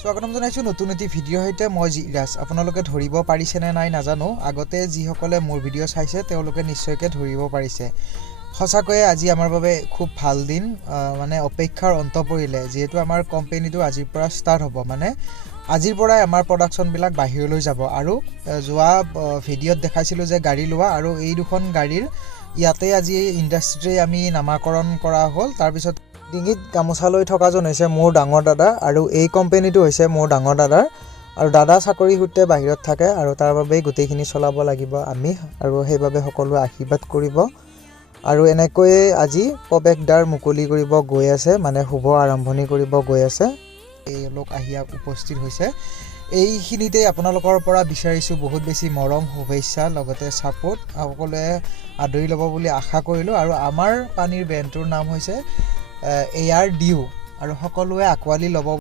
স্বাগতম জনাইছো নতুন এটি ভিডিঅ' সৈতে মই জিৰাজ। আপোনালোকে ধৰিব পাৰিছে নে নাই নাজানো। আগতে যিসকলে মোৰ ভিডিঅ' চাইছে তেওঁলোকে নিশ্চয়কৈ ধৰিব পাৰিছে। সঁচাকৈয়ে আজি আমাৰ বাবে খুব ভাল দিন, মানে অপেক্ষাৰ অন্ত পৰিলে। যিহেতু আমাৰ কোম্পানীটো আজিৰ পৰা ষ্টাৰ্ট হ'ব, মানে আজিৰ পৰাই আমাৰ প্ৰডাকশ্যনবিলাক বাহিৰলৈ যাব। আৰু যোৱা ভিডিঅ'ত দেখাইছিলোঁ যে গাড়ী লোৱা, আৰু এই দুখন গাড়ীৰ ইয়াতে আজি ইণ্ডাষ্ট্ৰি আমি নামাকৰণ কৰা হ'ল। তাৰপিছত ডিঙিত গামোচা লৈ থকাজন হৈছে মোৰ ডাঙৰ দাদা, আৰু এই কোম্পানীটো হৈছে মোৰ ডাঙৰ দাদাৰ। আৰু দাদা চাকৰি সূত্ৰে বাহিৰত থাকে, আৰু তাৰ বাবেই গোটেইখিনি চলাব লাগিব আমি, আৰু সেইবাবে সকলোৱে আশীৰ্বাদ কৰিব। আৰু এনেকৈয়ে আজি প্ৰৱেশদ্বাৰ মুকলি কৰিব গৈ আছে, মানে শুভ আৰম্ভণি কৰিব গৈ আছে। এই লোক আহি উপস্থিত হৈছে। এইখিনিতেই আপোনালোকৰ পৰা বিচাৰিছোঁ বহুত বেছি মৰম, শুভেচ্ছা, লগতে ছাপোৰ্ট। সকলোৱে আদৰি ল'ব বুলি আশা কৰিলোঁ। আৰু আমাৰ পানীৰ ব্ৰেণ্ডটোৰ নাম হৈছে এয়াৰ ডিউ, আৰু সকলোৱে আঁকোৱালি ল'ব